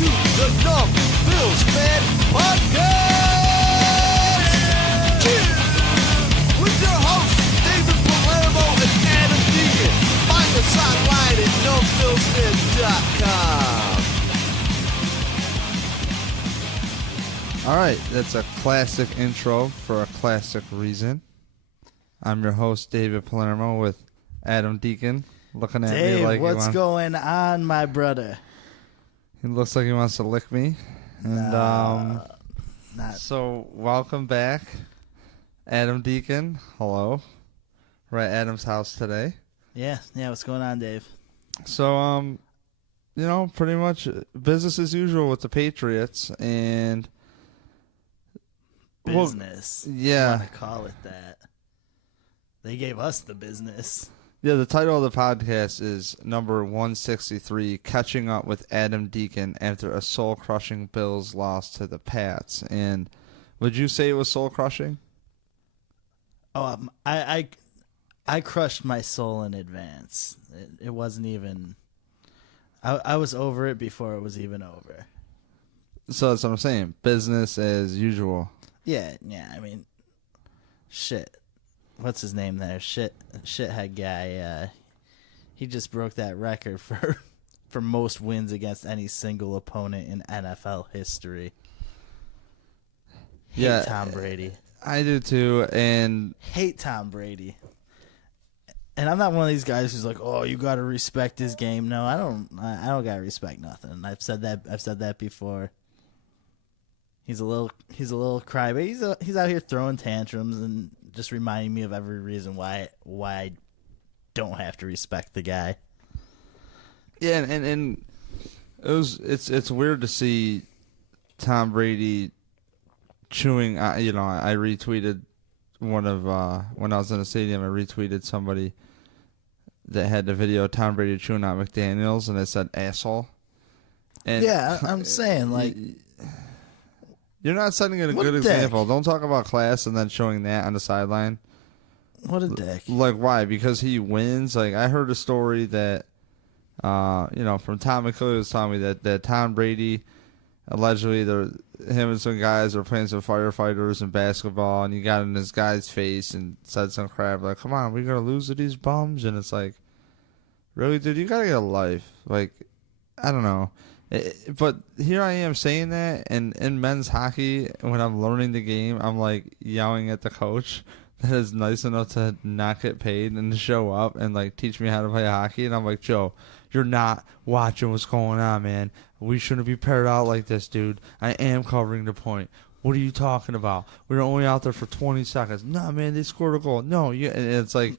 to the Numb Bills Fan Podcast! Cheers! With your hosts, David Palermo and Adam Deacon. Find us online at numbbillsfan.com. All right, that's a classic intro for a classic reason. I'm your host, David Palermo, with Adam Deacon looking at Dave, me like what's going on, my brother? He looks like he wants to lick me. And so welcome back, Adam Deacon. Hello. We're at Adam's house today. Yeah, what's going on, Dave? So pretty much business as usual with the Patriots and business. Yeah. I want to call it that. They gave us the business. Yeah, the title of the podcast is number 163, Catching Up with Adam Deacon After a Soul-Crushing Bills Loss to the Pats. And would you say it was soul-crushing? Oh, I crushed my soul in advance. It wasn't even... I was over it before it was even over. So that's what I'm saying. Business as usual. Yeah, I mean, shit. What's his name there? Shithead guy. He just broke that record for most wins against any single opponent in NFL history. Hate Tom Brady. I do too, and hate Tom Brady. And I'm not one of these guys who's like, "Oh, you got to respect his game." No, I don't got to respect nothing. I've said that before. He's a little crybaby. He's out here throwing tantrums and just reminding me of every reason why I don't have to respect the guy. Yeah, and it's weird to see Tom Brady chewing. I retweeted one of when I was in the stadium. I retweeted somebody that had the video of Tom Brady chewing out McDaniels, and it said asshole. And yeah, I'm saying like. You're not setting a good example. Don't talk about class and then showing that on the sideline. What a dick. Like, why? Because he wins? Like, I heard a story that, from Tom McClure was telling me that Tom Brady, allegedly, him and some guys were playing some firefighters in basketball, and he got in this guy's face and said some crap like, come on, we're going to lose to these bums? And it's like, really, dude, you got to get a life. Like, I don't know. But here I am saying that, and in men's hockey, when I'm learning the game, I'm like yelling at the coach that is nice enough to not get paid and to show up and like teach me how to play hockey. And I'm like, Joe, you're not watching what's going on, man. We shouldn't be paired out like this, dude. I am covering the point. What are you talking about? We're only out there for 20 seconds. No, man, they scored a goal. No, and it's like,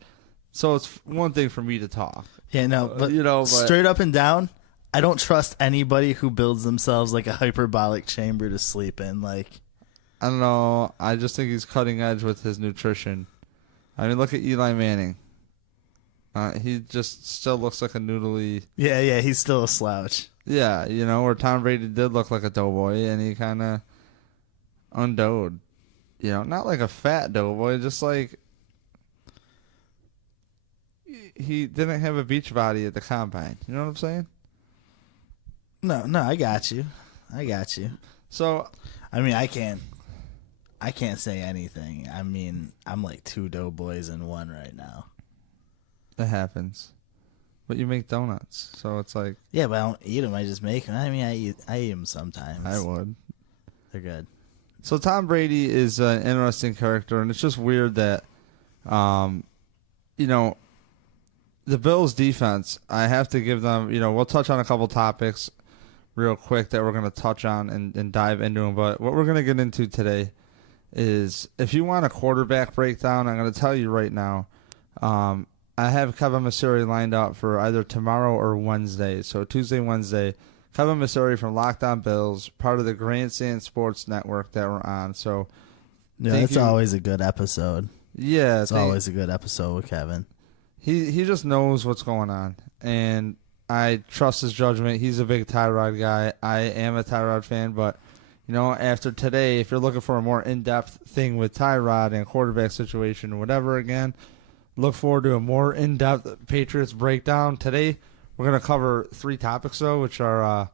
so it's one thing for me to talk. Yeah, no, but straight up and down. I don't trust anybody who builds themselves like a hyperbolic chamber to sleep in. Like, I don't know. I just think he's cutting edge with his nutrition. I mean, look at Eli Manning. He just still looks like a noodly. Yeah, he's still a slouch. Yeah, where Tom Brady did look like a doughboy, and he kind of undough'd. Not like a fat doughboy, just like he didn't have a beach body at the combine. You know what I'm saying? No, I got you. So, I mean, I can't say anything. I mean, I'm like two doughboys in one right now. That happens. But you make donuts, so it's like... Yeah, but I don't eat them. I just make them. I mean, I eat them sometimes. I would. They're good. So Tom Brady is an interesting character, and it's just weird that, the Bills' defense, I have to give them... we'll touch on a couple topics real quick that we're going to touch on and dive into them. But what we're going to get into today is, if you want a quarterback breakdown, I'm going to tell you right now, I have Kevin Masuri lined up for either tomorrow or Wednesday. So Tuesday, Wednesday, Kevin Masuri from Locked On Bills, part of the Grandstand Sports Network that we're on. So yeah, it's always a good episode. Yeah. It's always a good episode with Kevin. He just knows what's going on, and I trust his judgment. He's a big Tyrod guy. I am a Tyrod fan, but, after today, if you're looking for a more in-depth thing with Tyrod and quarterback situation or whatever, again, look forward to a more in-depth Patriots breakdown. Today, we're going to cover three topics, though, which are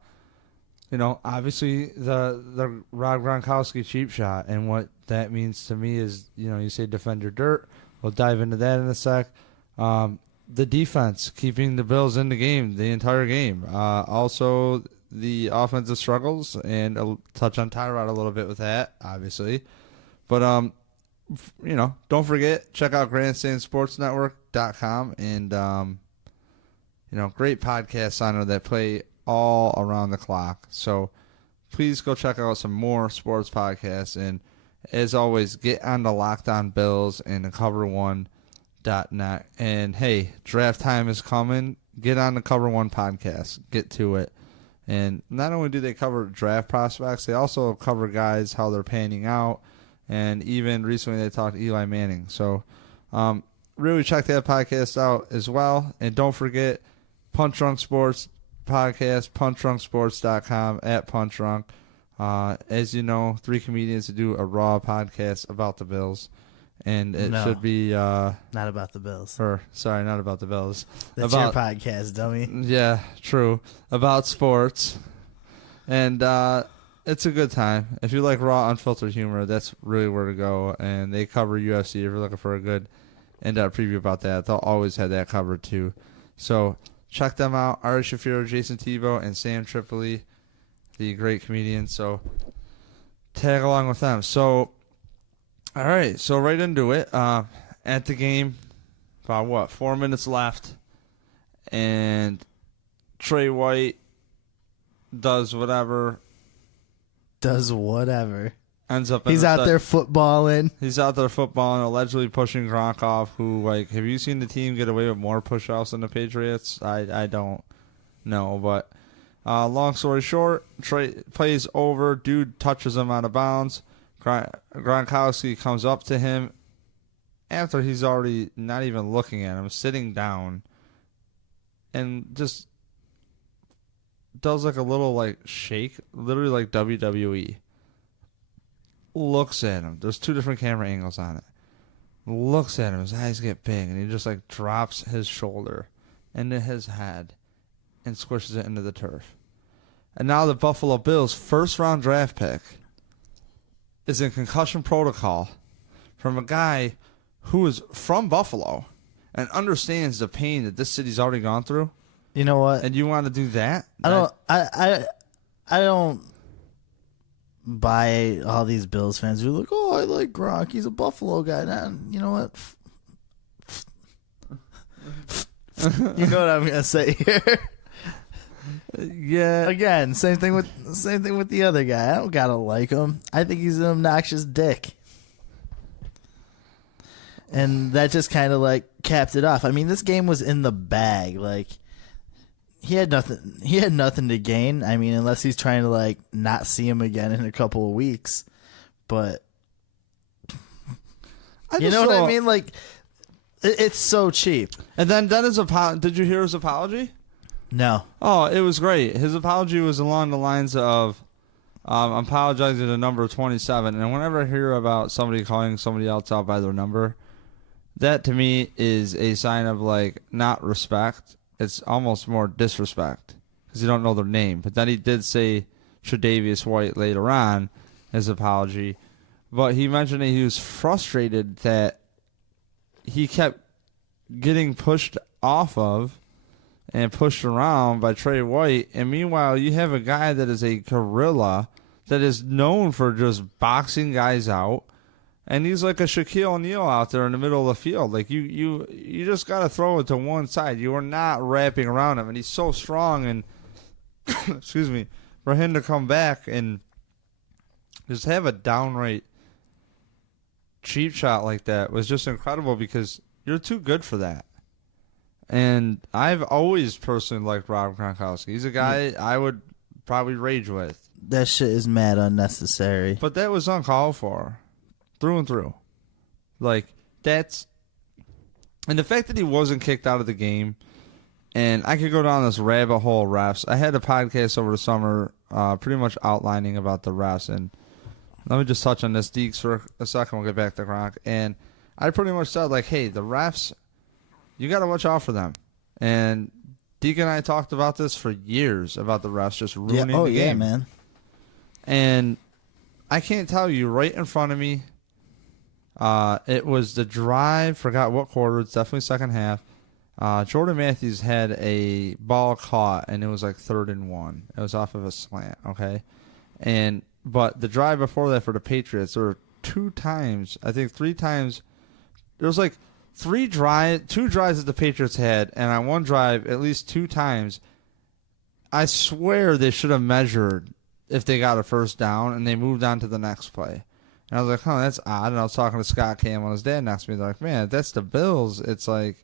obviously the Rob Gronkowski cheap shot, and what that means to me is, you say defend your dirt. We'll dive into that in a sec. The defense, keeping the Bills in the game, the entire game. Also, the offensive struggles, and I'll touch on Tyrod a little bit with that, obviously. But, don't forget, check out grandstandsportsnetwork.com, and, great podcasts on there that play all around the clock. So please go check out some more sports podcasts. And as always, get on the Locked On Bills and the cover1.net. And hey, draft time is coming. Get on the Cover One podcast. Get to it. And not only do they cover draft prospects, they also cover guys, how they're panning out. And even recently they talked to Eli Manning. So really check that podcast out as well. And don't forget Punch Drunk Sports podcast, punchdrunksports.com, @punchdrunk. As you know, 3 comedians to do a raw podcast about the Bills. And it should be not about the Bills. Sorry, not about the Bills. That's your podcast, dummy. Yeah, true. About sports. And it's a good time. If you like raw, unfiltered humor, that's really where to go. And they cover UFC. If you're looking for a good in-depth preview about that, they'll always have that covered too. So check them out. Ari Shafiro, Jason Tebow, and Sam Tripoli, the great comedian. So tag along with them. So, all right. So right into it. At the game, about 4 minutes left. And Tre White does whatever. Ends up. He's out there footballing. He's out there footballing, allegedly pushing Gronk off. Who, have you seen the team get away with more push-offs than the Patriots? I don't know, but long story short, Trey plays over. Dude touches him out of bounds. Gronkowski comes up to him after he's already not even looking at him, sitting down, and just does a little shake, literally like WWE. Looks at him. There's 2 different camera angles on it. Looks at him. His eyes get big, and he just drops his shoulder into his head and squishes it into the turf. And now the Buffalo Bills' first-round draft pick is in concussion protocol from a guy who is from Buffalo and understands the pain that this city's already gone through. You know what? And you want to do that? I don't buy all these Bills fans who are like, oh, I like Gronk. He's a Buffalo guy. Nah, you know what? You know what I'm gonna say here. Yeah. Again, same thing with the other guy. I don't gotta like him. I think he's an obnoxious dick. And that just kind of capped it off. I mean, this game was in the bag. He had nothing to gain. I mean, unless he's trying to not see him again in a couple of weeks. But you know what I mean? It's so cheap. And then did you hear his apology? No. Oh, it was great. His apology was along the lines of, I'm apologizing to number 27. And whenever I hear about somebody calling somebody else out by their number, that to me is a sign of not respect. It's almost more disrespect because you don't know their name. But then he did say Tre'Davious White later on, his apology. But he mentioned that he was frustrated that he kept getting pushed off of and pushed around by Tre White. And meanwhile, you have a guy that is a gorilla that is known for just boxing guys out. And he's like a Shaquille O'Neal out there in the middle of the field. You just got to throw it to one side. You are not wrapping around him. And he's so strong. And, excuse me, for him to come back and just have a downright cheap shot like that was just incredible because you're too good for that. And I've always personally liked Rob Gronkowski. He's a guy I would probably rage with. That shit is mad unnecessary. But that was uncalled for. Through and through. That's... And the fact that he wasn't kicked out of the game, and I could go down this rabbit hole of refs. I had a podcast over the summer pretty much outlining about the refs, and let me just touch on this, Deeks, for a second. We'll get back to Gronk. And I pretty much said, hey, the refs, you got to watch out for them. And Deacon and I talked about this for years, about the refs just ruining the game. Yeah, man. And I can't tell you, right in front of me, it was the drive, forgot what quarter, it's definitely second half. Jordan Matthews had a ball caught, and it was like 3rd and 1. It was off of a slant, okay? But the drive before that for the Patriots, there were 2 times, I think 3 times, there was like 2 drives that the Patriots had, and on one drive, at least 2 times, I swear they should have measured if they got a first down, and they moved on to the next play. And I was like, that's odd. And I was talking to Scott Campbell and his dad next to me. They're like, man, that's the Bills. It's like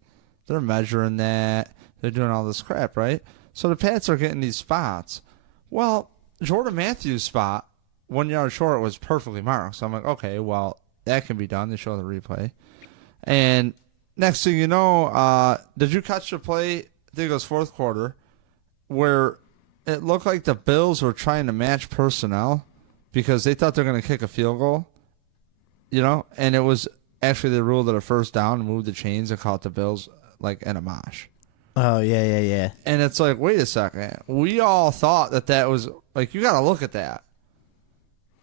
they're measuring that. They're doing all this crap, right? So the Pats are getting these spots. Well, Jordan Matthews' spot, 1 yard short, was perfectly marked. So I'm like, okay, well, that can be done. They show the replay. And next thing you know, did you catch the play? I think it was 4th quarter, where it looked like the Bills were trying to match personnel because they thought they were going to kick a field goal, and it was actually they ruled it a first down and moved the chains and caught the Bills like in a mosh. Oh, yeah. And it's like, wait a second. We all thought that was like, you got to look at that.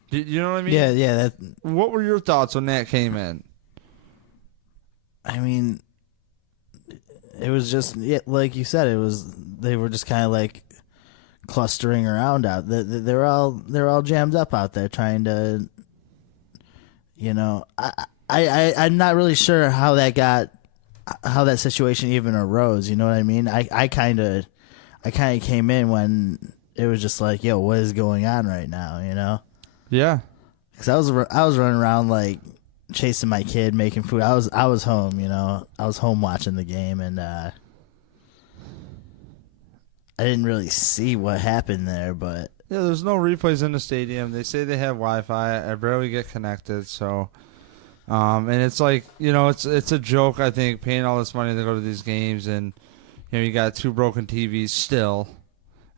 You know what I mean? Yeah. What were your thoughts when that came in? I mean, it was just like you said. They were just kind of like clustering around out. They're all jammed up out there trying to. I'm not really sure how that situation even arose. You know what I mean? I kind of came in when it was just like, yo, what is going on right now? Yeah. Because I was running around like chasing my kid, making food. I was home. I was home watching the game, and I didn't really see what happened there, but yeah, there's no replays in the stadium. They say they have Wi-Fi. I barely get connected, so and it's like, it's a joke, I think, paying all this money to go to these games, and you got 2 broken TVs still.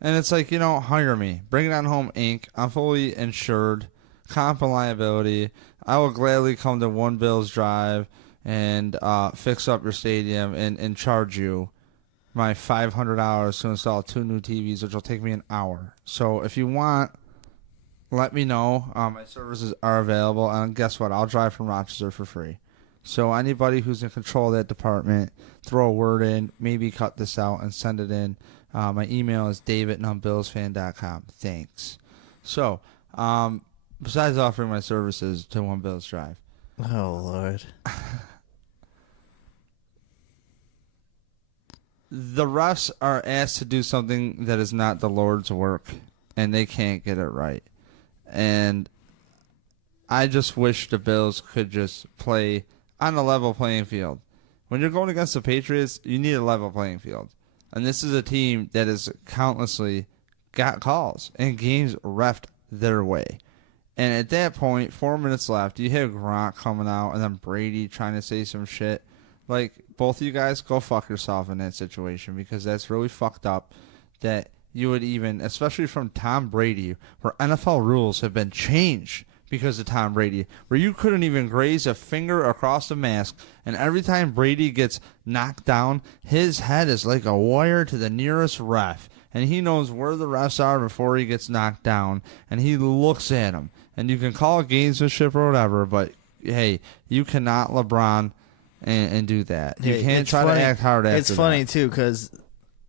And it's like, hire me. Bring It On Home Inc. I'm fully insured. Comp and liability. I will gladly come to One Bills Drive and fix up your stadium and charge you my $500 to install 2 new TVs, which will take me an hour. So if you want, let me know. My services are available. And guess what? I'll drive from Rochester for free. So anybody who's in control of that department, throw a word in, maybe cut this out and send it in. My email is dave@numbillsfan.com. Thanks. So, besides offering my services to One Bills Drive. Oh, Lord. The refs are asked to do something that is not the Lord's work, and they can't get it right. And I just wish the Bills could just play on a level playing field. When you're going against the Patriots, you need a level playing field. And this is a team that has countlessly got calls and games reffed their way. And at that point, 4 minutes left, you have Gronk coming out and then Brady trying to say some shit. Like, both of you guys, go fuck yourself in that situation, because that's really fucked up that you would even, especially from Tom Brady, where NFL rules have been changed because of Tom Brady, where you couldn't even graze a finger across the mask, and every time Brady gets knocked down, his head is like a wire to the nearest ref, and he knows where the refs are before he gets knocked down, and he looks at them. And you can call it gamesmanship or whatever, but hey, you cannot LeBron and do that. You can't try to act hard after that. It's funny too, because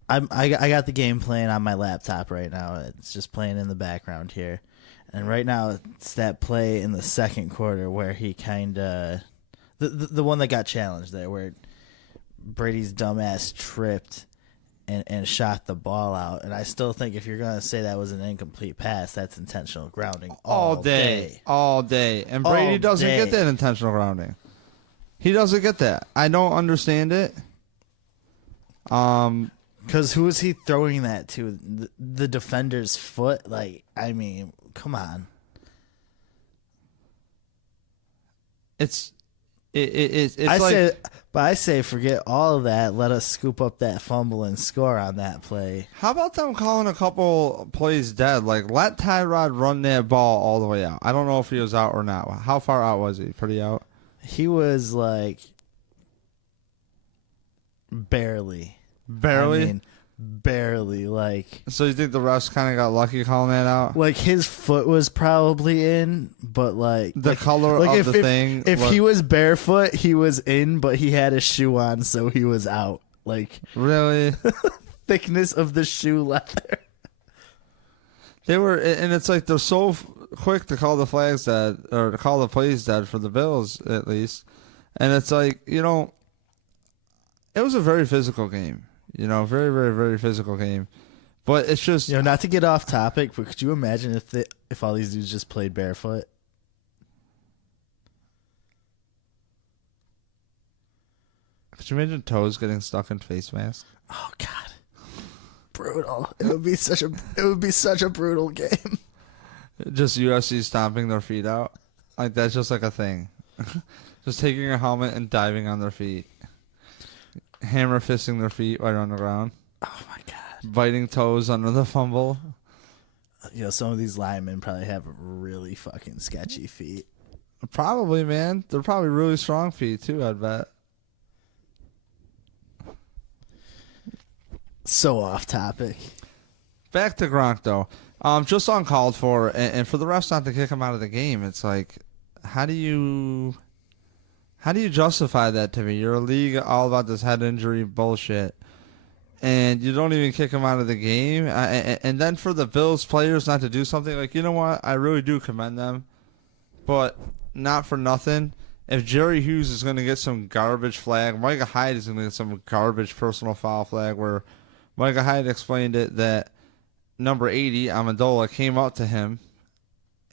I got the game playing on my laptop right now. It's just playing in the background here, and right now it's that play in the second quarter where he kind of the one that got challenged there, where Brady's dumbass tripped and shot the ball out. And I still think if you're going to say that was an incomplete pass, that's intentional grounding all day. All day. And Brady doesn't get that intentional grounding. He doesn't get that. I don't understand it. Because who is he throwing that to? The defender's foot? Like, I mean, come on. I say forget all of that. Let us scoop up that fumble and score on that play. How about them calling a couple plays dead? Like, let Tyrod run that ball all the way out. I don't know if he was out or not. How far out was he? Pretty out? He was like barely. Barely? I mean, barely. Like, So you think the refs kind of got lucky calling that out? like his foot was probably in, but like The color of if, the thing. If he was barefoot, he was in, but he had a shoe on, so he was out. Like, Really? thickness of the shoe leather. They were, and it's like they're so quick to call the flags dead, or to call the plays dead for the Bills, at least. And it's like, you know, it was a very physical game. You know, very, very, very physical game. But it's just, You know, not to get off topic, but could you imagine if all these dudes just played barefoot? could you imagine toes getting stuck in face masks? Oh God, brutal! It would be such a brutal game. Just UFC stomping their feet out. Like, that's just like a thing. Just taking a helmet and diving on their feet. Hammer fisting their feet right on the ground. Oh my God! Biting toes under the fumble. You know, some of these linemen probably have really fucking sketchy feet. Probably, man. They're probably really strong feet, too, I'd bet. So off topic. Back to Gronk, though. Just uncalled for, and for the refs not to kick him out of the game, it's like, how do you justify that to me? You're a league all about this head injury bullshit, and you don't even kick him out of the game. And then for the Bills players not to do something, like, you know what? I really do commend them, but not for nothing. If Jerry Hughes is going to get some garbage flag, Micah Hyde is going to get some garbage personal foul flag where Micah Hyde explained it that number 80, Amendola, came up to him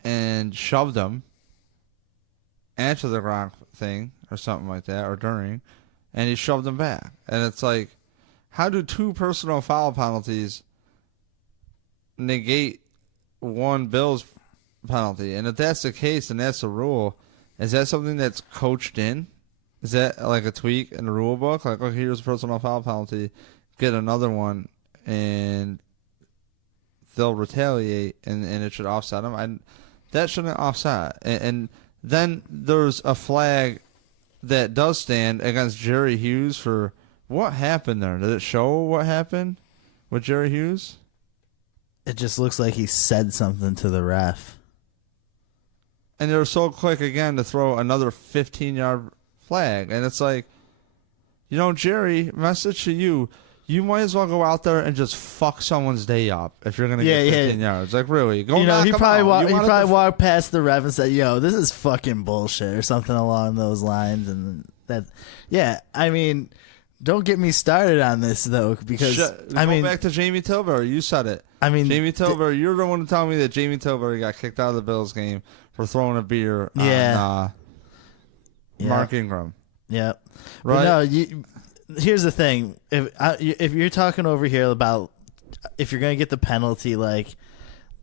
and shoved him after the Gronk thing or something like that, or during, and he shoved him back. And it's like, how do 2 personal foul penalties negate one Bills penalty? And if that's the case and that's the rule, is that something that's coached in? Is that like a tweak in the rule book? Like, okay, here's a personal foul penalty, get another one, and they'll retaliate, and it should offset them. That shouldn't offset. And then there's a flag that does stand against Jerry Hughes for what happened there. Did it show what happened with Jerry Hughes? It just looks like he said something to the ref. And they were so quick again to throw another 15-yard flag. And it's like, you know, Jerry, message to you. You might as well go out there and just fuck someone's day up if you're going to get 15 yards. Like, really. Go, you know, knock he him probably out. walked past the ref and said, yo, this is fucking bullshit, or something along those lines. And that, yeah, I mean, don't get me started on this, though, because, Go back to Jamie Tilbury. You said it. I mean, Jamie Tilbury, you're the one to tell me that Jamie Tilbury got kicked out of the Bills game for throwing a beer on Mark Ingram. Yeah. Right? But no, here's the thing. If you're talking over here about if you're going to get the penalty, like,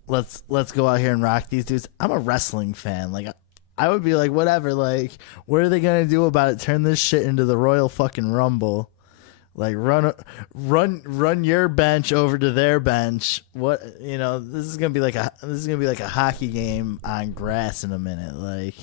let's go out here and rock these dudes. I'm a wrestling fan. Like, I would be like, whatever. Like, what are they going to do about it? Turn this shit into the Royal fucking Rumble. Like, run your bench over to their bench. What, you know? This is gonna be like a hockey game on grass in a minute. Like,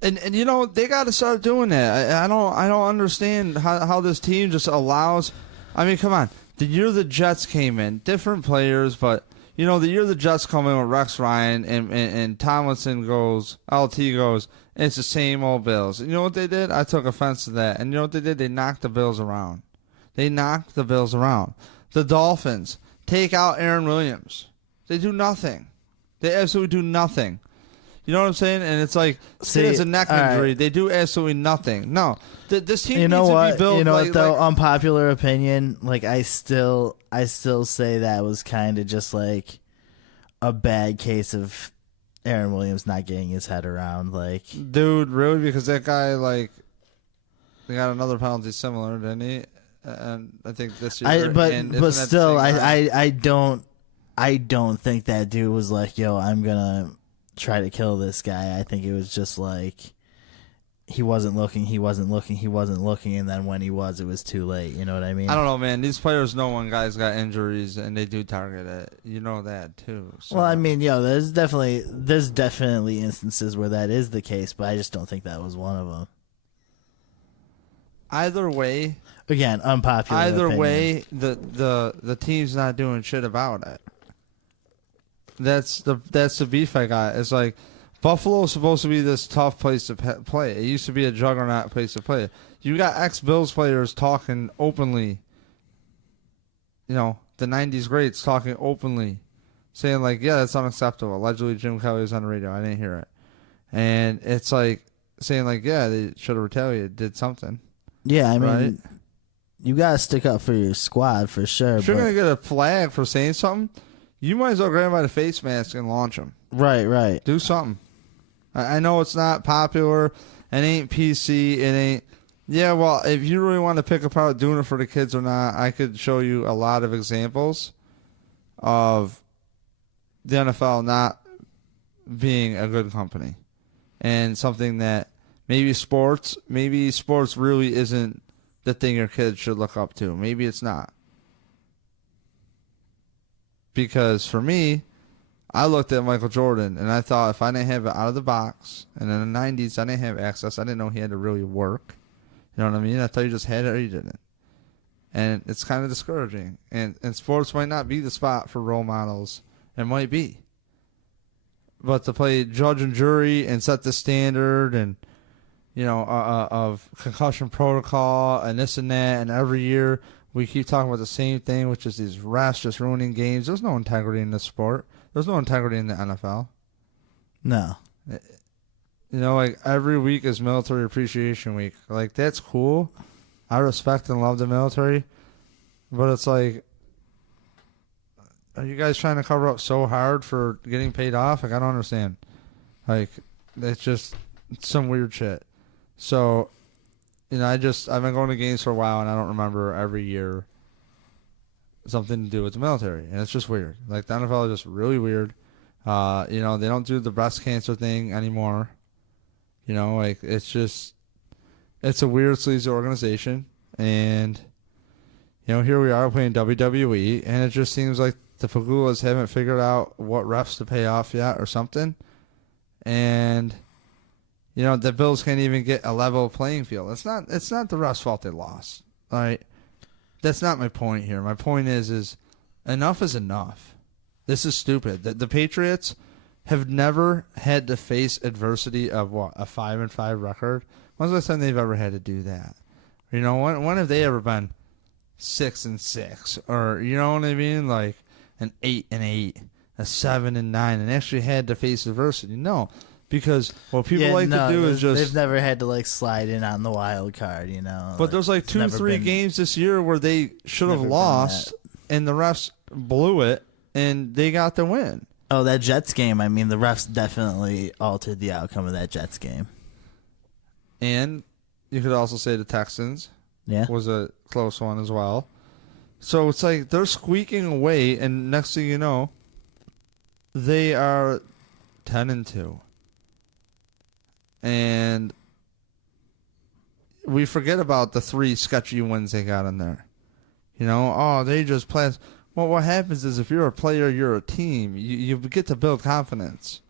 and you know, they got to start doing that. I don't understand how this team just allows. I mean, come on. The year the Jets came in, different players, but you know, the year the Jets come in with Rex Ryan and Tomlinson goes, LT goes. It's the same old Bills. You know what they did? I took offense to that. And you know what they did? They knocked the Bills around. The Dolphins take out Aaron Williams. They do nothing. They absolutely do nothing. You know what I'm saying? And it's like, it's a neck injury. Right. They do absolutely nothing. No. This team needs to be built. You know what, though? Unpopular opinion, like, I still say that was kind of just like a bad case of Aaron Williams not getting his head around, like, dude, really? Because that guy, like, they got another penalty similar, didn't he? And I think this year. But still, I don't think that dude was like, yo, I'm gonna try to kill this guy. I think it was just like he wasn't looking, and then when he was, it was too late. You know what I mean? I don't know, man. These players know when guys got injuries, and they do target it. You know that too. So. Well, I mean, there's definitely instances where that is the case, but I just don't think that was one of them. either way, Again, unpopular. either opinion. way, the team's not doing shit about it. That's the beef I got. It's like Buffalo's supposed to be this tough place to play. It used to be a juggernaut place to play. You got ex-Bills players talking openly. You know, the 90s greats talking openly, saying like, yeah, that's unacceptable. Allegedly, Jim Kelly was on the radio. I didn't hear it. And it's like saying like, yeah, they should have retaliated, did something. Yeah, I mean, right? You got to stick up for your squad for sure. If you're going to get a flag for saying something, you might as well grab him by the face mask and launch him. Right. Do something. I know it's not popular. It ain't PC. It ain't. Yeah, well, if you really want to pick apart doing it for the kids or not, I could show you a lot of examples of the NFL not being a good company and something that maybe sports really isn't the thing your kids should look up to. Maybe it's not. Because for me, I looked at Michael Jordan and I thought if I didn't have it out of the box, and in the 90s I didn't have access, I didn't know he had to really work. You know what I mean? I thought you just had it or you didn't. And it's kind of discouraging. And sports might not be the spot for role models. It might be. But to play judge and jury and set the standard and, you know, of concussion protocol and this and that, and every year we keep talking about the same thing, which is these refs just ruining games. There's no integrity in this sport. There's no integrity in the NFL. No. You know, like every week is Military Appreciation Week. Like, that's cool. I respect and love the military. But it's like, are you guys trying to cover up so hard for getting paid off? Like, I don't understand. Like, it's just some weird shit. So, you know, I've been going to games for a while, and I don't remember every year something to do with the military. And it's just weird. Like, the NFL is just really weird. You know, they don't do the breast cancer thing anymore. You know, like, it's a weird, sleazy organization. And, you know, here we are playing WWE, and it just seems like the Pagulas haven't figured out what refs to pay off yet or something. And, you know, the Bills can't even get a level playing field. It's not the refs' fault they lost. All right? That's not my point here. My point is enough is enough. This is stupid. The Patriots have never had to face adversity of what, a 5-5 record. When's the last time they've ever had to do that? You know, when have they ever been 6-6, or you know what I mean, like an 8-8, a 7-9, and actually had to face adversity? No, because what people to do is just they've never had to like slide in on the wild card, you know. But there's like 2-3 games this year where they should have lost, and the refs blew it, and they got the win. Oh, that Jets game, I mean, the refs definitely altered the outcome of that Jets game. And you could also say the Texans was a close one as well. So it's like they're squeaking away, and next thing you know, they are 10-2. And we forget about the 3 sketchy wins they got in there. You know, oh, they just play. Well, what happens is if you're a player, you're a team. You get to build confidence.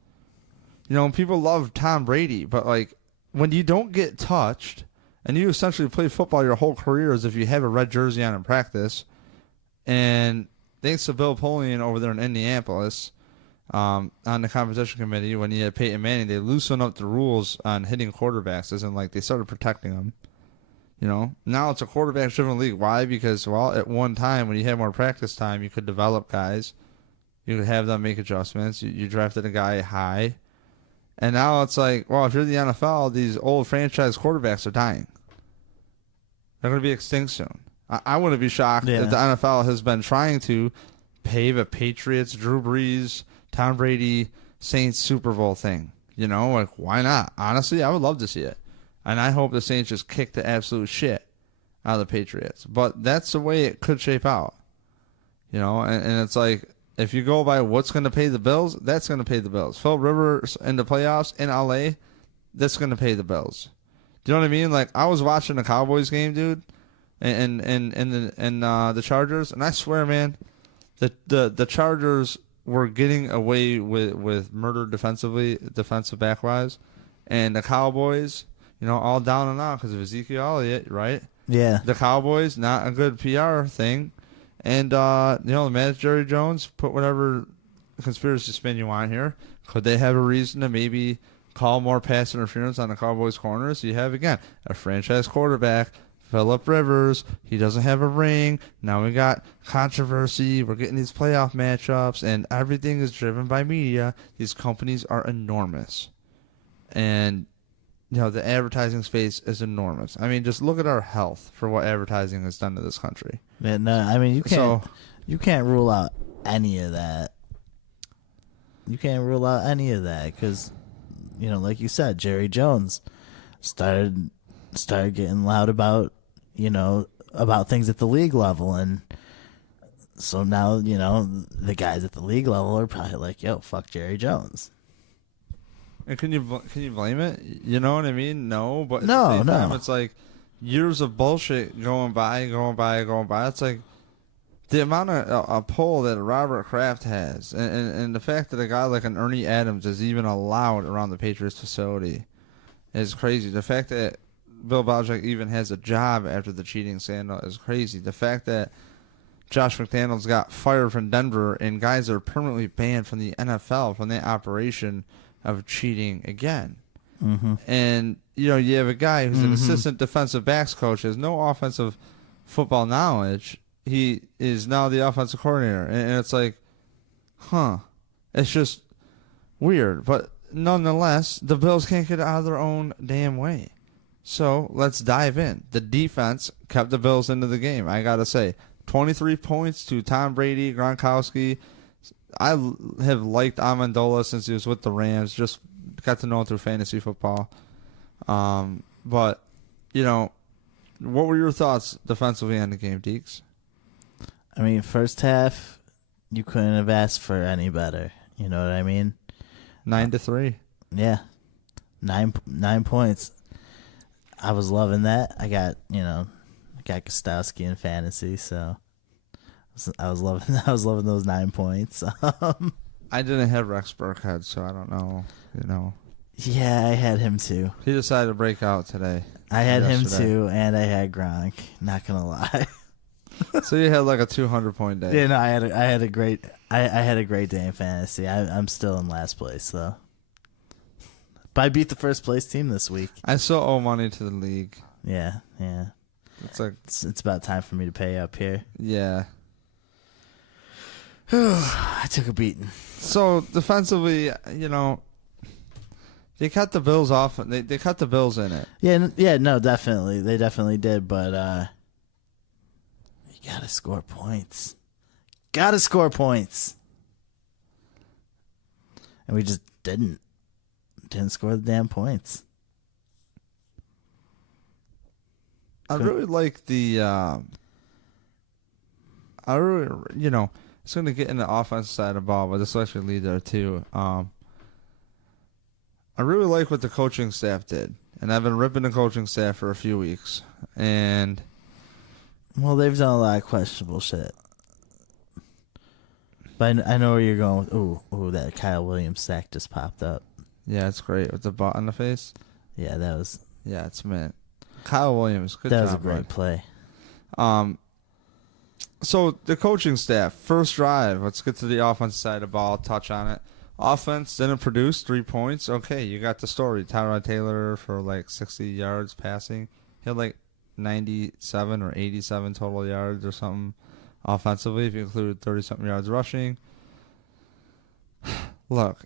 You know, people love Tom Brady, but like when you don't get touched and you essentially play football your whole career as if you have a red jersey on in practice, and thanks to Bill Polian over there in Indianapolis on the competition committee, when you had Peyton Manning, they loosened up the rules on hitting quarterbacks, as in like they started protecting them. You know, now it's a quarterback-driven league. Why? Because, well, at one time when you had more practice time, you could develop guys. You could have them make adjustments. You drafted a guy high. And now it's like, well, if you're the NFL, these old franchise quarterbacks are dying. They're going to be extinct soon. I wouldn't be shocked if the NFL has been trying to pay the Patriots, Drew Brees, Tom Brady, Saints Super Bowl thing. You know, like, why not? Honestly, I would love to see it. And I hope the Saints just kick the absolute shit out of the Patriots. But that's the way it could shape out. You know, and it's like, if you go by what's going to pay the bills, that's going to pay the bills. Phil Rivers in the playoffs in LA, that's going to pay the bills. Do you know what I mean? Like, I was watching the Cowboys game, dude, and the Chargers, and I swear, man, the Chargers were getting away with murder defensive back-wise, and the Cowboys, you know, all down and out because of Ezekiel Elliott, right? Yeah. The Cowboys, not a good PR thing. And, the manager, Jerry Jones, put whatever conspiracy spin you want here. Could they have a reason to maybe call more pass interference on the Cowboys' corners? You have, again, a franchise quarterback, Phillip Rivers. He doesn't have a ring. Now we got controversy. We're getting these playoff matchups, and everything is driven by media. These companies are enormous. And, the advertising space is enormous. I mean, just look at our health for what advertising has done to this country. Yeah, no, I mean, you can't rule out any of that. You can't rule out any of that because, like you said, Jerry Jones started getting loud about, about things at the league level. And so now, the guys at the league level are probably like, yo, fuck Jerry Jones. And can you blame it? You know what I mean? No, but at No, the same time, no. it's like years of bullshit going by. It's like the amount of a pull that Robert Kraft has, and the fact that a guy like an Ernie Adams is even allowed around the Patriots facility is crazy. The fact that Bill Belichick even has a job after the cheating scandal is crazy. The fact that Josh McDaniels got fired from Denver and guys are permanently banned from the NFL from that operation of cheating again. Mm-hmm. And, you have a guy who's an assistant defensive backs coach, has no offensive football knowledge. He is now the offensive coordinator. And it's like, it's just weird. But nonetheless, the Bills can't get out of their own damn way. So let's dive in. The defense kept the Bills into the game, I got to say. 23 points to Tom Brady, Gronkowski. I have liked Amendola since he was with the Rams. Just got to know him through fantasy football. But, what were your thoughts defensively on the game, Deeks? I mean, first half, you couldn't have asked for any better. You know what I mean? 9-3. Yeah. 9 points. I was loving that. I got Gronkowski in fantasy, so I was loving those 9 points. I didn't have Rex Burkhead, so I don't know. Yeah, I had him too. He decided to break out today. I had yesterday. him too, and I had Gronk. Not gonna lie. So you had like a 200-point day. Yeah, no, I had a great day in fantasy. I'm still in last place though. But I beat the first place team this week. I still owe money to the league. Yeah. It's like It's about time for me to pay up here. yeah. I took a beating. So defensively, they cut the Bills off. They cut the Bills in it. Yeah, no, definitely. They definitely did, but you gotta score points. And we just didn't score the damn points. I really like the it's going to get in the offensive side of the ball, but this will actually lead there too. I really like what the coaching staff did, and I've been ripping the coaching staff for a few weeks. And Well, they've done a lot of questionable shit. But I know where you're going with, ooh, that Kyle Williams sack just popped up. yeah, it's great with the butt on the face. Yeah, that was Yeah, it's mint. Kyle Williams, good that job. was a great bud. play. So the coaching staff, first drive. Let's get to the offensive side of the ball. Touch on it. Offense didn't produce 3 points. Okay, you got the story. Tyrod Taylor for like 60 yards passing. He had like 97 or 87 total yards or something offensively if you include 30-something yards rushing. Look,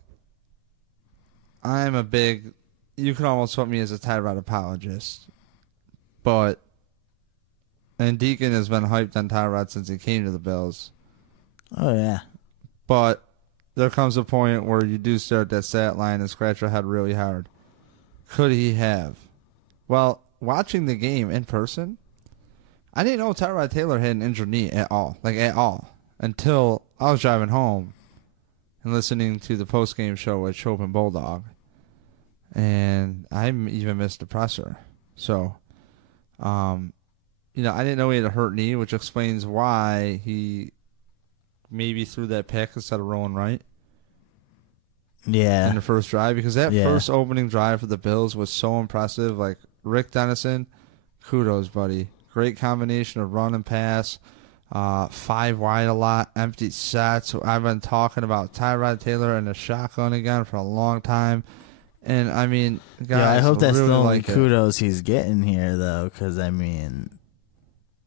I'm a big... You can almost put me as a Tyrod apologist. And Deacon has been hyped on Tyrod since he came to the Bills. Oh, yeah. But there comes a point where you do start that stat line and scratch your head really hard. Could he have? Well, watching the game in person, I didn't know Tyrod Taylor had an injured knee at all. Like, at all. Until I was driving home and listening to the post-game show with Chope and Bulldog. And I even missed the presser. So, I didn't know he had a hurt knee, which explains why he maybe threw that pick instead of rolling right. Yeah. In the first drive, because that first opening drive for the Bills was so impressive. Like, Rick Dennison, kudos, buddy. great combination of run and pass. 5 wide a lot, empty sets. I've been talking about Tyrod Taylor and the shotgun again for a long time. And, I mean, guys, yeah, I hope that's really the only like kudos he's getting here, though, because, I mean,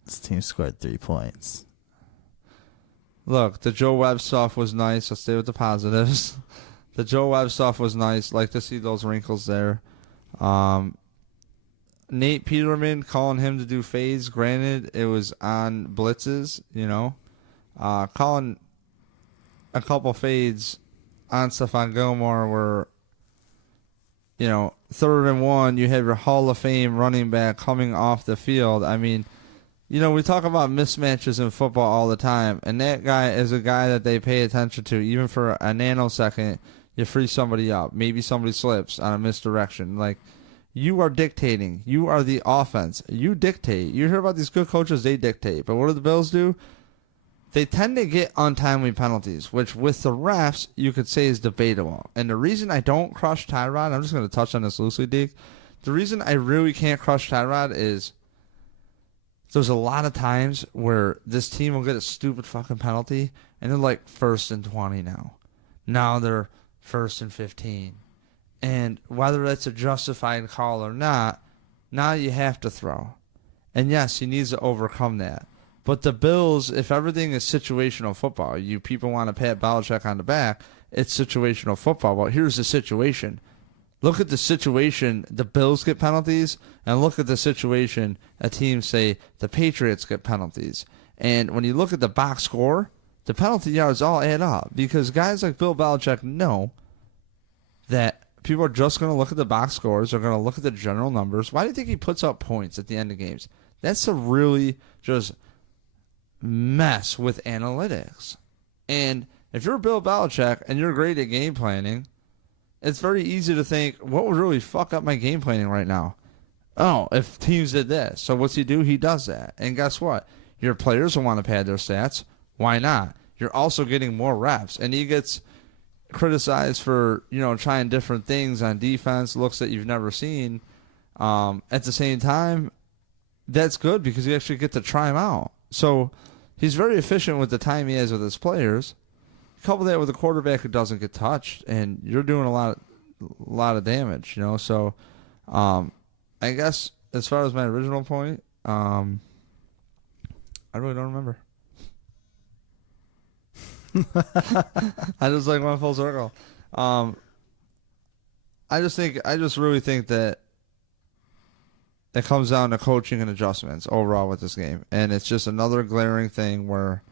this team scored 3 points. Look, the Joe Webb stuff was nice. Let's stay with the positives. The Joe Webb stuff was nice. Like to see those wrinkles there. Nate Peterman calling him to do fades. Granted, it was on blitzes, you know. Calling a couple fades on Stephon Gilmore were, you know, 3rd and 1. You have your Hall of Fame running back coming off the field. I mean, you know, we talk about mismatches in football all the time, and that guy is a guy that they pay attention to. Even for a nanosecond, you free somebody up. Maybe somebody slips on a misdirection. Like, you are dictating. You are the offense. You dictate. You hear about these good coaches, they dictate. But what do the Bills do? They tend to get untimely penalties, which with the refs, you could say is debatable. And the reason I don't crush Tyrod, I'm just going to touch on this loosely, Deke. The reason I really can't crush Tyrod is there's a lot of times where this team will get a stupid fucking penalty, and they're like 1st and 20 now. Now they're 1st and 15. And whether that's a justified call or not, now you have to throw. And yes, he needs to overcome that. But the Bills, if everything is situational football, you people want to pat Belichick on the back, it's situational football. Well, here's the situation. Look at the situation the Bills get penalties, and look at the situation a team, say, the Patriots get penalties. And when you look at the box score, the penalty yards all add up because guys like Bill Belichick know that people are just going to look at the box scores. They're going to look at the general numbers. Why do you think he puts up points at the end of games? That's a really just mess with analytics. And if you're Bill Belichick and you're great at game planning, it's very easy to think, what would really fuck up my game planning right now? Oh, if teams did this. So what's he do? He does that. And guess what? Your players will want to pad their stats. Why not? You're also getting more reps. And he gets criticized for, you know, trying different things on defense, looks that you've never seen. At the same time, that's good because you actually get to try them out. So he's very efficient with the time he has with his players. Couple that with a quarterback who doesn't get touched, and you're doing a lot of damage, you know. So, I guess as far as my original point, I really don't remember. I just like went full circle. I just really think that it comes down to coaching and adjustments overall with this game, and it's just another glaring thing where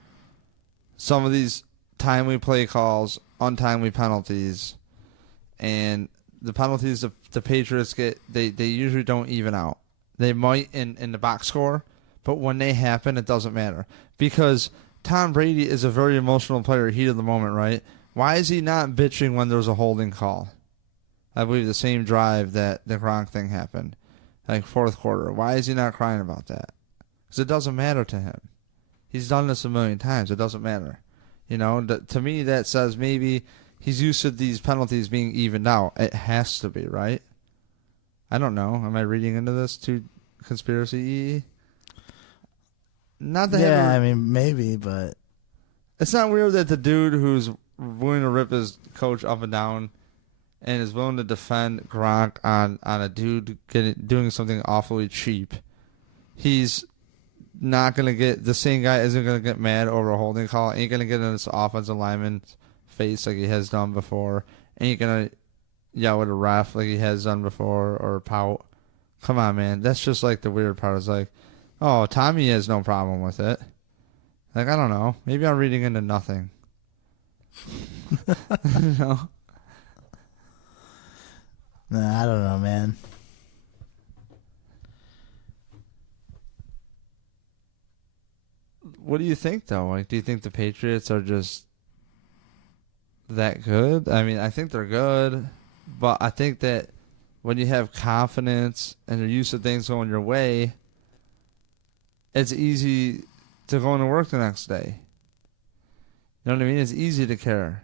some of these timely play calls, untimely penalties, and the penalties the Patriots get, they usually don't even out. They might in the box score, but when they happen, it doesn't matter. Because Tom Brady is a very emotional player, heat of the moment, right? Why is he not bitching when there's a holding call? I believe the same drive that the Gronk thing happened, like 4th quarter. Why is he not crying about that? Because it doesn't matter to him. He's done this a million times. It doesn't matter. You know, to me, that says maybe he's used to these penalties being evened out. It has to be, right? I don't know. Am I reading into this too conspiracy-y? Not that. Yeah, I mean, maybe, but it's not weird that the dude who's willing to rip his coach up and down and is willing to defend Gronk on a dude doing something awfully cheap, he's not going to get, the same guy isn't going to get mad over a holding call, ain't going to get in this offensive lineman's face like he has done before, ain't going to yell at a ref like he has done before or pout. Come on, man. That's just like the weird part. It's like, oh, Tommy has no problem with it. Like, I don't know. Maybe I'm reading into nothing. You know? Nah, I don't know, man. What do you think, though? Like, do you think the Patriots are just that good? I mean, I think they're good, but I think that when you have confidence and you're used to things going your way, it's easy to go into work the next day. You know what I mean? It's easy to care.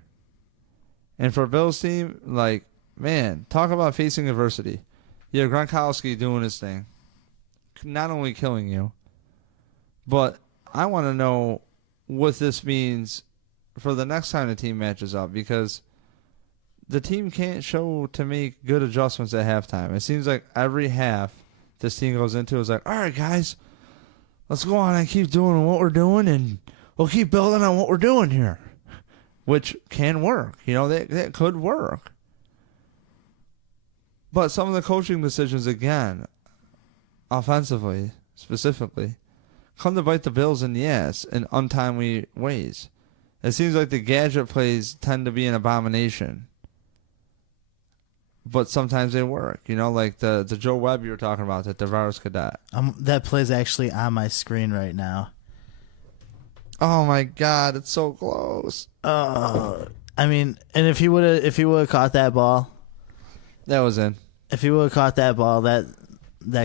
And for a Bills team, like, man, talk about facing adversity. You have Gronkowski doing his thing, not only killing you, But I want to know what this means for the next time the team matches up, because the team can't show to make good adjustments at halftime. It seems like every half this team goes into is like, all right, guys, let's go on and keep doing what we're doing, and we'll keep building on what we're doing here, which can work. That could work. But some of the coaching decisions, again, offensively, specifically, come to bite the Bills in the ass in untimely ways. It seems like the gadget plays tend to be an abomination. But sometimes they work. Like the Joe Webb you were talking about, the DeVaris Cadet. That play's actually on my screen right now. Oh my God, it's so close. I mean, and if he would have caught that ball, that was in. If he would have caught that ball, that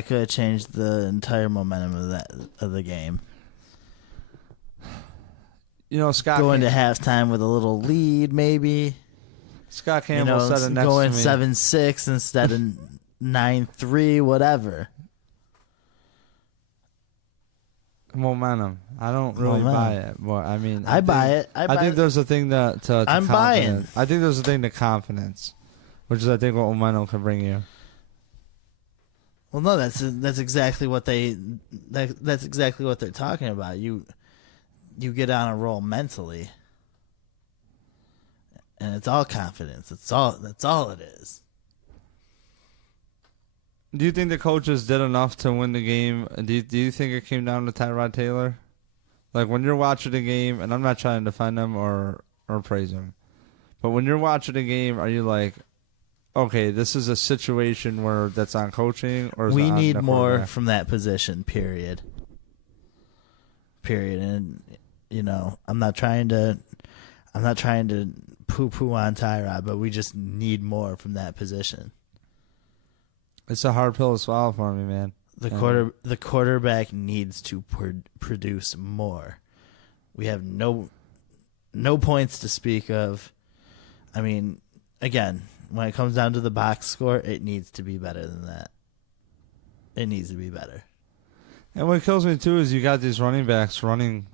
could have changed the entire momentum of the game. Scott going to halftime with a little lead, maybe. Scott Campbell said it next going to me. 7-6 instead of 9-3, whatever. Momentum. I don't really buy it, but I mean, I buy it. I think there's a thing to I'm confidence. buying. I think there's a thing to confidence, which is I think what momentum can bring you. Well, no, that's exactly what that's exactly what they're talking about. You get on a roll mentally, and it's all confidence. That's all it is. Do you think the coaches did enough to win the game? Do you think it came down to Tyrod Taylor? Like when you're watching the game, and I'm not trying to defend him or praise him, but when you're watching the game, are you like, okay, this is a situation where that's on coaching, or is we it on need the more from that position? Period. And I'm not trying to poo-poo on Tyrod, but we just need more from that position. It's a hard pill to swallow for me, man. The quarterback needs to produce more. We have no points to speak of. I mean, again, when it comes down to the box score, it needs to be better than that. It needs to be better. And what kills me too is you got these running backs running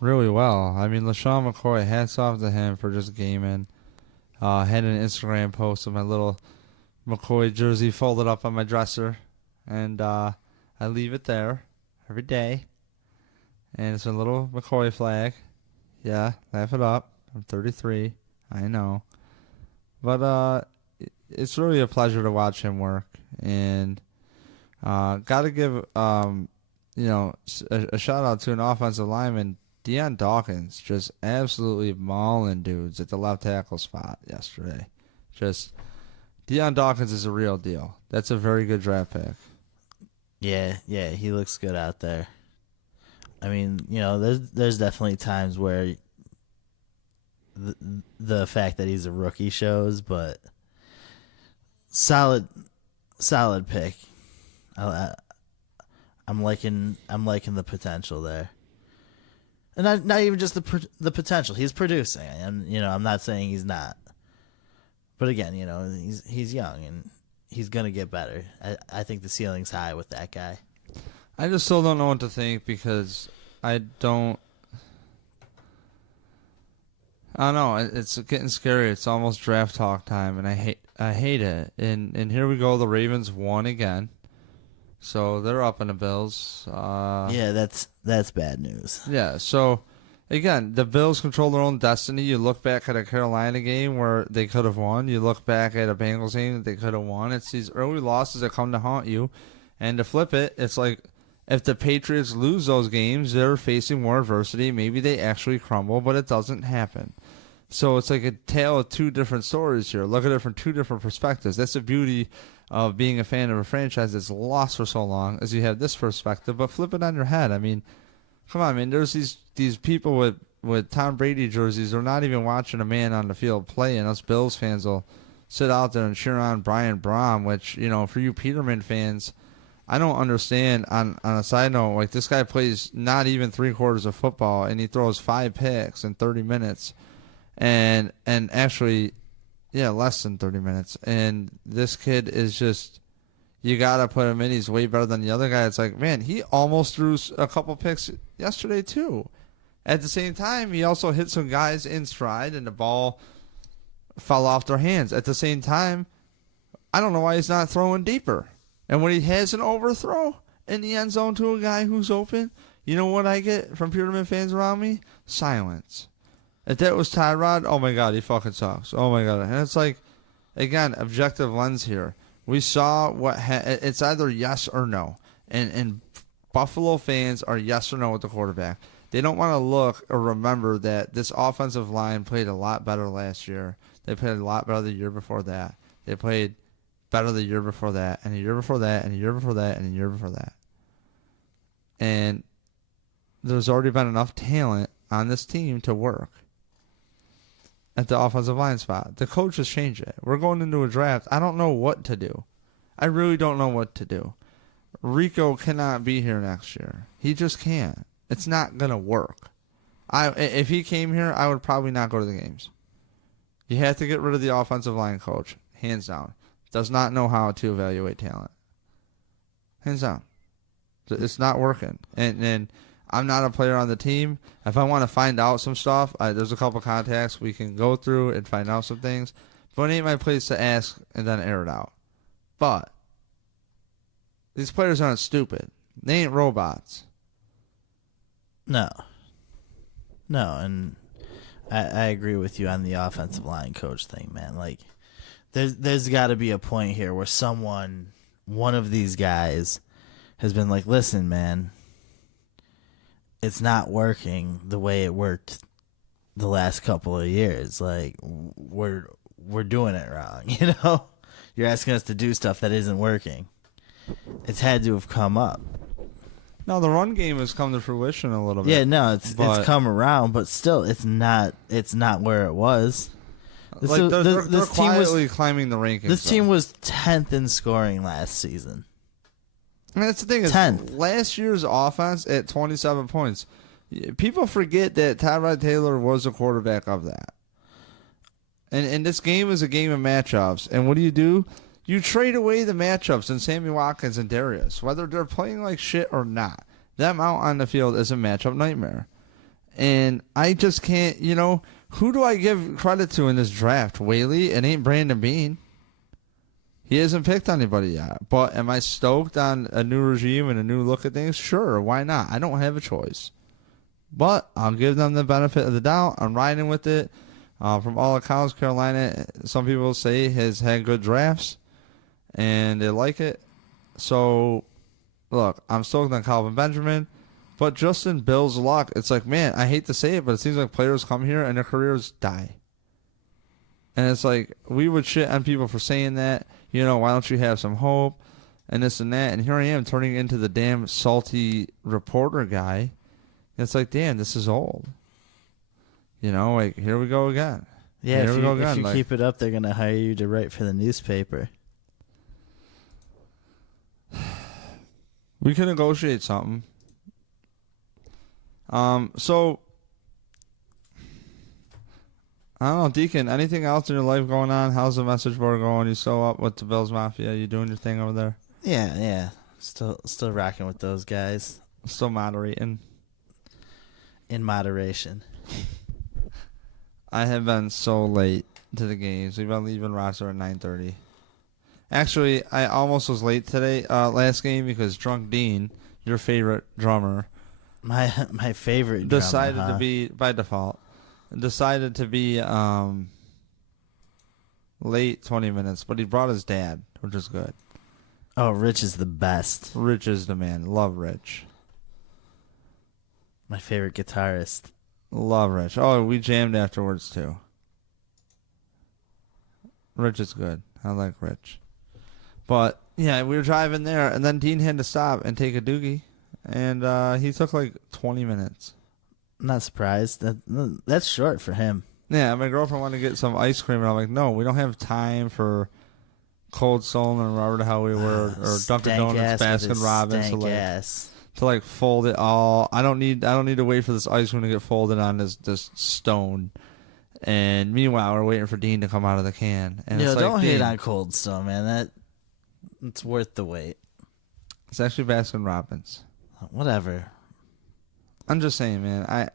really well. I mean, LaShawn McCoy, hats off to him for just gaming. Had an Instagram post of my little McCoy jersey folded up on my dresser, and I leave it there every day. And it's a little McCoy flag. Yeah, laugh it up. I'm 33. I know. But it's really a pleasure to watch him work. And got to give a shout out to an offensive lineman, Deion Dawkins, just absolutely mauling dudes at the left tackle spot yesterday. Deion Dawkins is a real deal. That's a very good draft pick. Yeah, he looks good out there. I mean, there's definitely times where the fact that he's a rookie shows, but solid pick. I'm liking the potential there, and not even just the potential. He's producing, and I'm not saying he's not. But again, he's young and he's gonna get better. I think the ceiling's high with that guy. I just still don't know what to think because I don't know. It's getting scary. It's almost draft talk time, and I hate it. And here we go. The Ravens won again, so they're up in the Bills. Yeah, that's bad news. Yeah. So again, the Bills control their own destiny. You look back at a Carolina game where they could have won. You look back at a Bengals game that they could have won. It's these early losses that come to haunt you. And to flip it, it's like if the Patriots lose those games, they're facing more adversity. Maybe they actually crumble, but it doesn't happen. So it's like a tale of two different stories here. Look at it from two different perspectives. That's the beauty of being a fan of a franchise that's lost for so long, is you have this perspective, but flip it on your head. I mean, come on, man. There's these people with Tom Brady jerseys. They're not even watching a man on the field play, and us Bills fans will sit out there and cheer on Brian Brom, which, for you Peterman fans, I don't understand. On a side note, like, this guy plays not even 3/4 of football, and he throws 5 picks in 30 minutes. And actually, yeah, less than 30 minutes. And this kid is just, you got to put him in. He's way better than the other guy. It's like, man, he almost threw a couple picks yesterday too. At the same time, he also hit some guys in stride, and the ball fell off their hands. At the same time, I don't know why he's not throwing deeper. And when he has an overthrow in the end zone to a guy who's open, you know what I get from Pyramid fans around me? Silence. If that was Tyrod, oh my God, he fucking sucks. Oh my God. And it's like, again, objective lens here. We saw what it's either yes or no. And Buffalo fans are yes or no with the quarterback. They don't want to look or remember that this offensive line played a lot better last year. They played a lot better the year before that. They played better the year before that, and the year before that, and the year before that, and the year before that. And there's already been enough talent on this team to work at the offensive line spot. The coach has changed it. We're going into a draft. I don't know what to do. I really don't know what to do. Rico cannot be here next year. He just can't. It's not going to work. If he came here, I would probably not go to the games. You have to get rid of the offensive line coach, hands down. Does not know how to evaluate talent. Hands down. It's not working. And I'm not a player on the team. If I want to find out some stuff, there's a couple contacts we can go through and find out some things. But it ain't my place to ask and then air it out. But these players aren't stupid. They ain't robots. No, and I agree with you on the offensive line coach thing, man. Like, there's got to be a point here where one of these guys, has been like, listen, man, it's not working the way it worked the last couple of years. Like, we're doing it wrong, you know? You're asking us to do stuff that isn't working. It's had to have come up. No, the run game has come to fruition a little bit. Yeah, no, it's come around, but still, it's not where it was. They're quietly climbing the rankings. This team was 10th in scoring last season. I mean, that's the thing. 10th. Last year's offense at 27 points. People forget that Tyrod Taylor was a quarterback of that. And this game is a game of matchups. And what do? You trade away the matchups in Sammy Watkins and Darius, whether they're playing like shit or not. Them out on the field is a matchup nightmare. And I just can't, who do I give credit to in this draft? Whaley? It ain't Brandon Bean. He hasn't picked anybody yet. But am I stoked on a new regime and a new look at things? Sure, why not? I don't have a choice. But I'll give them the benefit of the doubt. I'm riding with it. From all accounts, Carolina, some people say, has had good drafts. And they like it. So, look, I'm stoked on Calvin Benjamin. But Justin Bill's luck, it's like, man, I hate to say it, but it seems like players come here and their careers die. And it's like, we would shit on people for saying that. Why don't you have some hope? And this and that. And here I am turning into the damn salty reporter guy. It's like, damn, this is old. Here we go again. Yeah, if you keep it up, they're going to hire you to write for the newspaper. We can negotiate something. So, I don't know, Deacon, anything else in your life going on? How's the message board going? You still up with the Bills Mafia? You doing your thing over there? Yeah. Still rocking with those guys. Still moderating? In moderation. I have been so late to the games. We've been leaving Rochester at 9:30. Actually, I almost was late today, last game, because Drunk Dean, your favorite drummer, my favorite decided drummer, to be, by default, decided to be late 20 minutes, but he brought his dad, which is good. Oh, Rich is the best. Rich is the man. Love Rich. My favorite guitarist. Love Rich. Oh, we jammed afterwards, too. Rich is good. I like Rich. But, yeah, we were driving there, and then Dean had to stop and take a doogie, and he took like 20 minutes. I'm not surprised. That's short for him. Yeah, my girlfriend wanted to get some ice cream, and I'm like, no, we don't have time for Cold Stone and Robert How We Were, or Dunkin' Donuts, Baskin Robbins to fold it all. I don't need to wait for this ice cream to get folded on this stone. And meanwhile, we're waiting for Dean to come out of the can. And it's like, don't hate on Cold Stone, man. It's worth the wait. It's actually Baskin Robbins. Whatever. I'm just saying, man.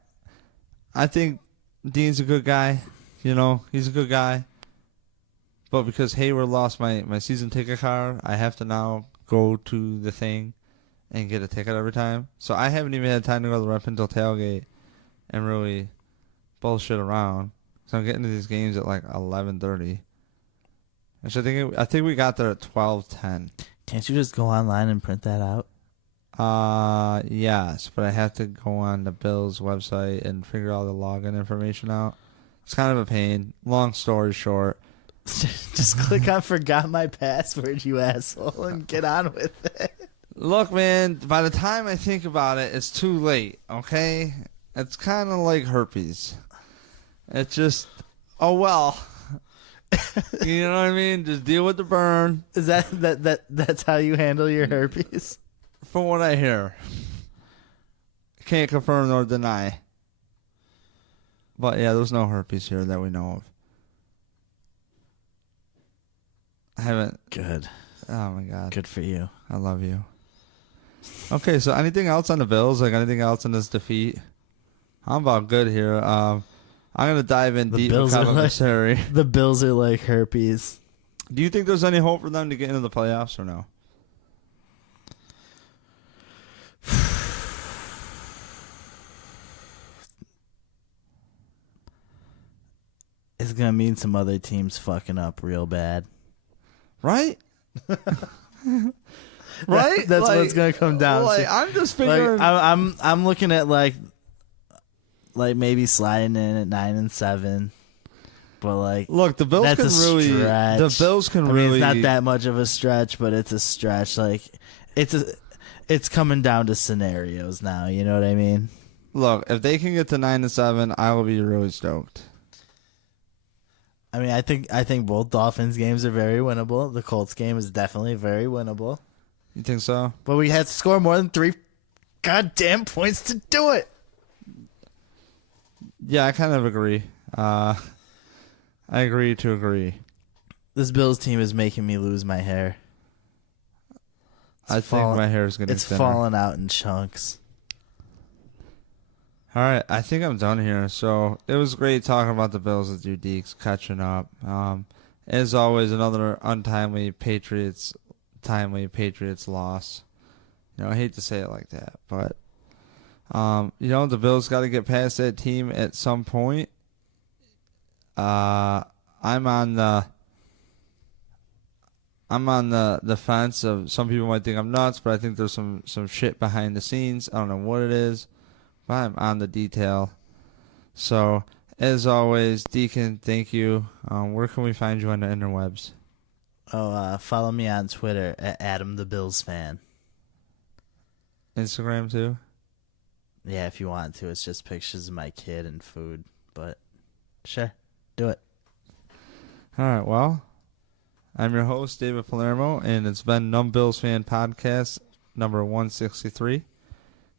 I think Dean's a good guy. You know, he's a good guy. But because Hayward lost my season ticket card, I have to now go to the thing and get a ticket every time. So I haven't even had time to go to the Rep until tailgate and really bullshit around. So I'm getting to these games at like 11:30. Which I think we got there at 12:10. Can't you just go online and print that out? Yes, but I have to go on the Bills website and figure all the login information out. It's kind of a pain. Long story short. Just click on forgot my password, you asshole, and get on with it. Look, man, by the time I think about it, it's too late, okay? It's kind of like herpes. It's just, oh well. You know what I mean? Just deal with the burn. Is that's how you handle your herpes? From what I hear. Can't confirm nor deny. But yeah, there's no herpes here that we know of. I haven't. Good. Oh my God. Good for you. I love you. Okay, so anything else on the Bills? Like anything else in this defeat? I'm about good here. I'm gonna dive in deep with commentary. The Bills are like herpes. Do you think there's any hope for them to get into the playoffs or no? It's gonna mean some other teams fucking up real bad. Right? Right? That's what it's gonna come down to. I'm just figuring. Like, I'm looking at like maybe sliding in at 9-7, but like look, the Bills that's can a really. stretch. The Bills can I mean, really. it's not that much of a stretch, but it's a stretch. Like it's coming down to scenarios now. You know what I mean? Look, if they can get to 9-7, I will be really stoked. I mean, I think both Dolphins games are very winnable. The Colts game is definitely very winnable. You think so? But we had to score more than 3 goddamn points to do it. Yeah, I kind of agree. I agree to agree. This Bills team is making me lose my hair. I think my hair is getting It's thinner. falling out in chunks. All right, I think I'm done here. So it was great talking about the Bills with you, Deeks, catching up. As always, another untimely Patriots loss. You know, I hate to say it like that, but you know, the Bills got to get past that team at some point. I'm on the fence of some people might think I'm nuts, but I think there's some shit behind the scenes. I don't know what it is. But I'm on the detail. So, as always, Deacon, thank you. Where can we find you on the interwebs? Follow me on Twitter at AdamTheBillsFan. Instagram, too? Yeah, if you want to. It's just pictures of my kid and food. But, sure. Do it. All right, well, I'm your host, David Palermo, and it's been Numb Bills Fan Podcast number 163.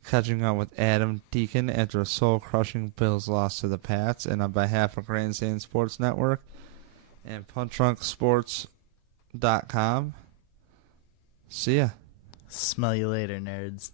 Catching up with Adam Deacon after a soul-crushing Bills loss to the Pats, and on behalf of Grandstand Sports Network and PunchdrunkSports.com. See ya. Smell you later, nerds.